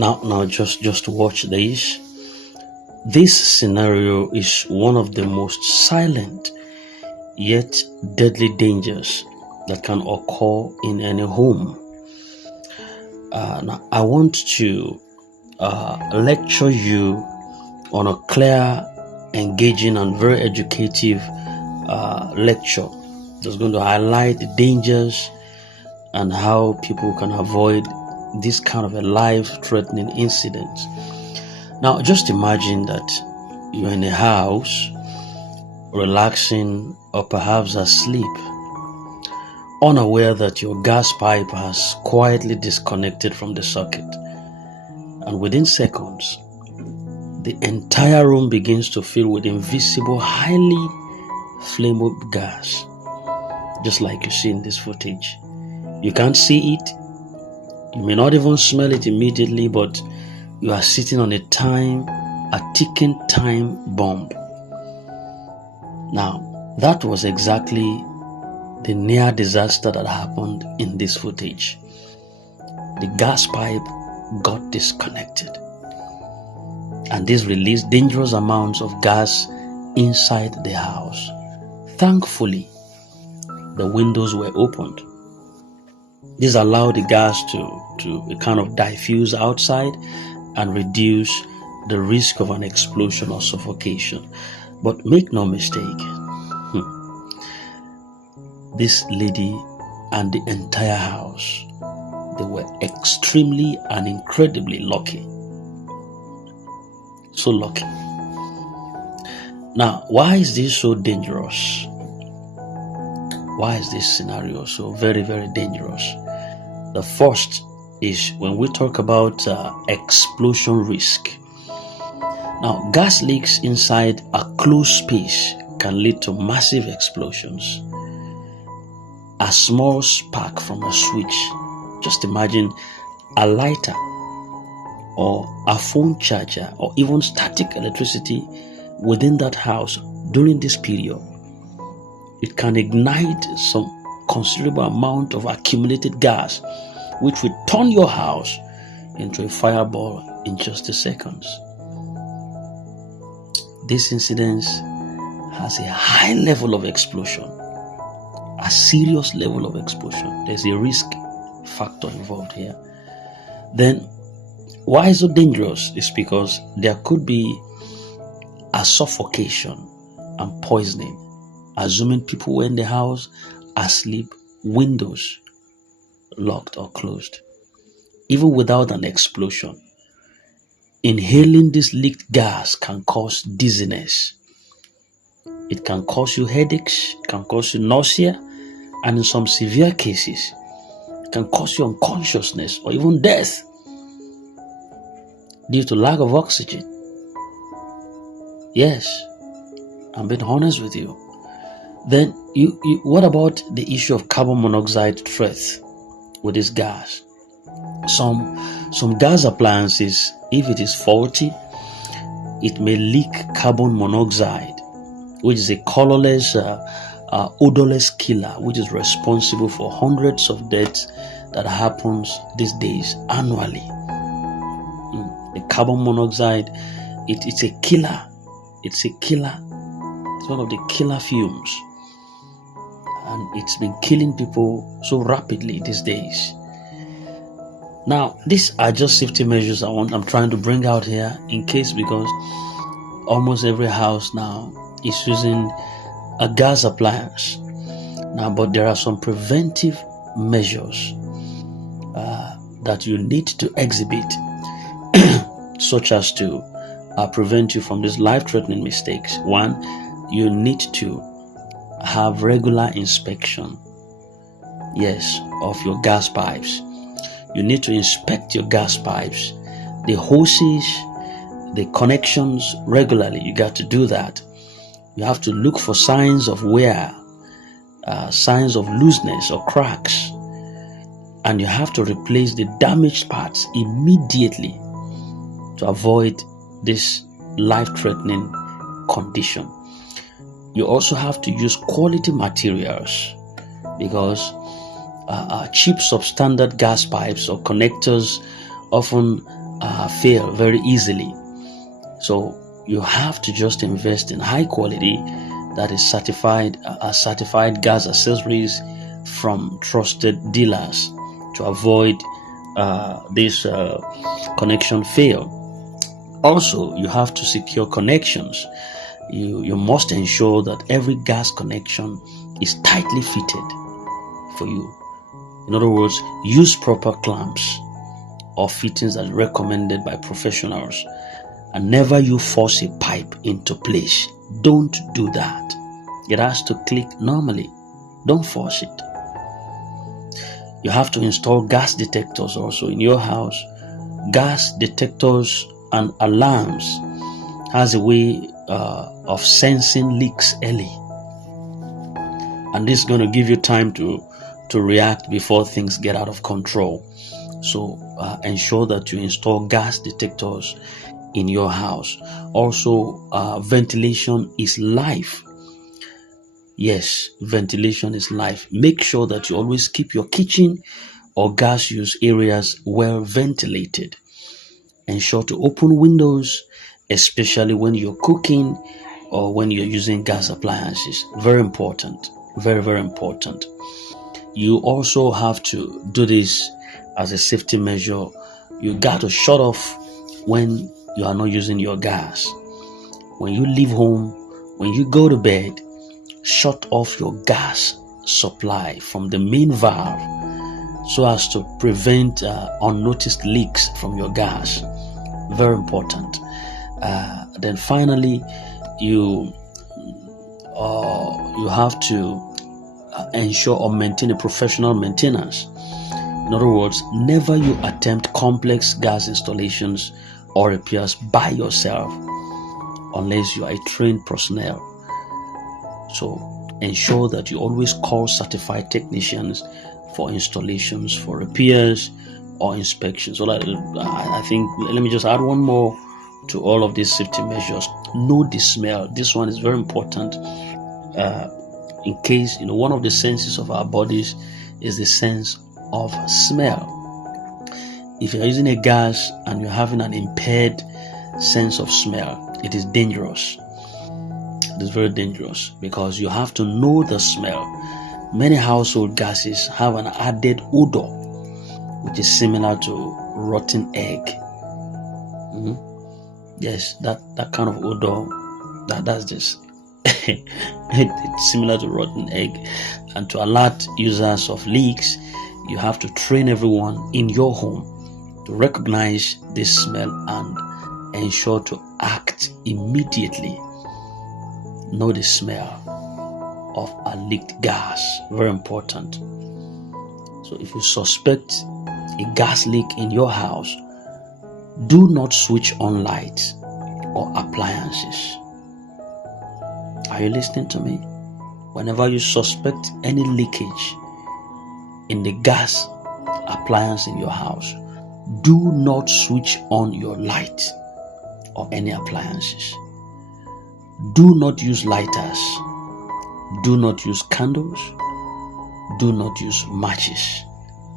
Now, just watch this. This scenario is one of the most silent yet deadly dangers that can occur in any home. Now, I want to lecture you on a clear, engaging, and very educative lecture that's going to highlight the dangers and how people can avoid this kind of a life-threatening incident. Now, just imagine that you're in a house, relaxing or perhaps asleep, unaware that your gas pipe has quietly disconnected from the socket. And within seconds, the entire room begins to fill with invisible, highly flammable gas, just like you see in this footage. You can't see it. You may not even smell it immediately, but you are sitting on a ticking time bomb. Now, that was exactly the near disaster that happened in this footage. The gas pipe got disconnected, and this released dangerous amounts of gas inside the house. Thankfully, the windows were opened. This allowed the gas to kind of diffuse outside and reduce the risk of an explosion or suffocation. But make no mistake, this lady and the entire house, they were extremely and incredibly lucky. So lucky. Now, why is this so dangerous? Why is this scenario so very, very dangerous? The first is when we talk about explosion risk. Now, gas leaks inside a closed space can lead to massive explosions. A small spark from a switch, just imagine a lighter or a phone charger or even static electricity within that house during this period, it can ignite some considerable amount of accumulated gas, which will turn your house into a fireball in just a second. This incident has a high level of explosion, a serious level of explosion. There's a risk factor involved here. Then, why is it dangerous? It's because there could be a suffocation and poisoning, assuming people were in the house asleep, windows locked or closed. Even without an explosion, inhaling this leaked gas can cause dizziness. It can cause you headaches, can cause you nausea, and in some severe cases, it can cause you unconsciousness or even death due to lack of oxygen. Yes, I'm being honest with you. Then, what about the issue of carbon monoxide threat with this gas? Some gas appliances, if it is faulty, it may leak carbon monoxide, which is a colorless, odorless killer, which is responsible for hundreds of deaths that happens these days annually. The carbon monoxide, it's a killer. It's a killer. It's one of the killer fumes, and it's been killing people so rapidly these days. Now, these are just safety measures I'm trying to bring out here in case, because almost every house now is using a gas appliance now, but there are some preventive measures that you need to exhibit such as to prevent you from these life-threatening mistakes. One, you need to have regular inspection, yes, of your gas pipes. You need to inspect your gas pipes, the hoses, the connections regularly. You got to do that. You have to look for signs of wear, signs of looseness or cracks, and you have to replace the damaged parts immediately to avoid this life-threatening condition. You also have to use quality materials, because cheap substandard gas pipes or connectors often fail very easily. So you have to just invest in high quality, that is certified gas accessories from trusted dealers to avoid this connection fail. Also, you have to secure connections. You must ensure that every gas connection is tightly fitted for you. In other words, use proper clamps or fittings as recommended by professionals, and never you force a pipe into place. Don't do that. It has to click normally. Don't force it. You have to install gas detectors also in your house. Gas detectors and alarms has a way of sensing leaks early, and this is going to give you time to react before things get out of control. So ensure that you install gas detectors in your house. Also, ventilation is life. Yes, ventilation is life. Make sure that you always keep your kitchen or gas use areas well ventilated. Ensure to open windows, especially when you're cooking or when you're using gas appliances. Very important. Very, very important. You also have to do this as a safety measure. You got to shut off when you are not using your gas. When you leave home, when you go to bed, shut off your gas supply from the main valve so as to prevent unnoticed leaks from your gas. Very important. Then finally, you have to ensure or maintain a professional maintenance. In other words, never you attempt complex gas installations or repairs by yourself unless you are a trained personnel. So ensure that you always call certified technicians for installations, for repairs or inspections. So I think, let me just add one more to all of these safety measures. Know the smell. This one is very important. In case, one of the senses of our bodies is the sense of smell. If you're using a gas and you're having an impaired sense of smell, it is dangerous. It is very dangerous because you have to know the smell. Many household gases have an added odor which is similar to rotten egg. Yes, that kind of odor, that's just it's similar to rotten egg. And to alert users of leaks, you have to train everyone in your home to recognize this smell and ensure to act immediately. Know the smell of a leaked gas. Very important. So if you suspect a gas leak in your house, do not switch on lights or appliances. Are you listening to me? Whenever you suspect any leakage in the gas appliance in your house, do not switch on your light or any appliances. Do not use lighters. Do not use candles. Do not use matches.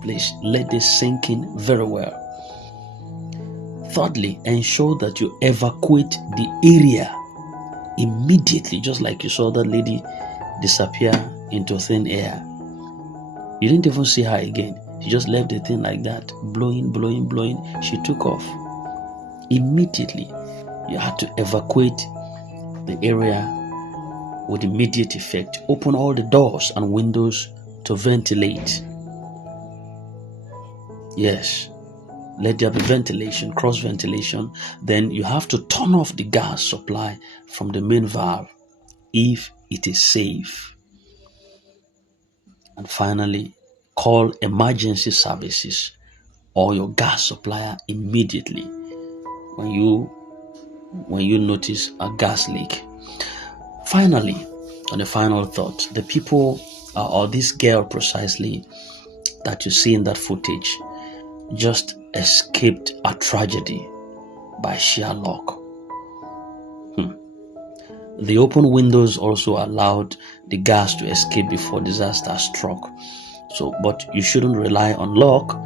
Please let this sink in very well. Thirdly, ensure that you evacuate the area immediately, just like you saw that lady disappear into thin air. You didn't even see her again. She just left the thing like that, blowing. She took off. Immediately, you had to evacuate the area with immediate effect. Open all the doors and windows to ventilate. Yes, let there be ventilation, cross ventilation. Then you have to turn off the gas supply from the main valve if it is safe. And finally, call emergency services or your gas supplier immediately when you notice a gas leak. Finally, on a final thought, the people or this girl precisely that you see in that footage just escaped a tragedy by sheer luck. The open windows also allowed the gas to escape before disaster struck. But you shouldn't rely on luck.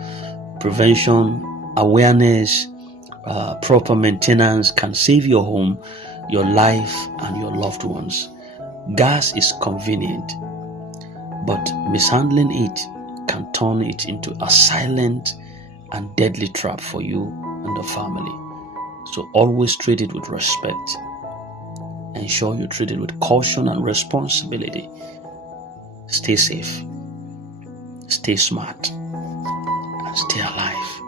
Prevention, awareness, proper maintenance can save your home, your life, and your loved ones. Gas is convenient, but mishandling it can turn it into a silent and deadly trap for you and the family. So always treat it with respect. Ensure you treat it with caution and responsibility. Stay safe, stay smart, and stay alive.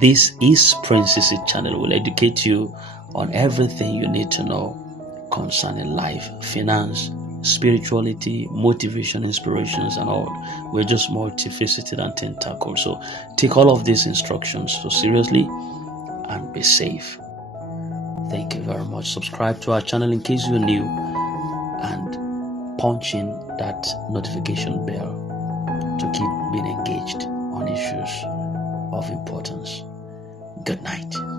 This is Princess Channel. Will educate you on everything you need to know concerning life, finance, spirituality, motivation, inspirations, and all. We're just multifaceted and tentacled. So take all of these instructions so seriously and be safe. Thank you very much. Subscribe to our channel in case you're new, and punch in that notification bell to keep being engaged on issues of importance. Good night.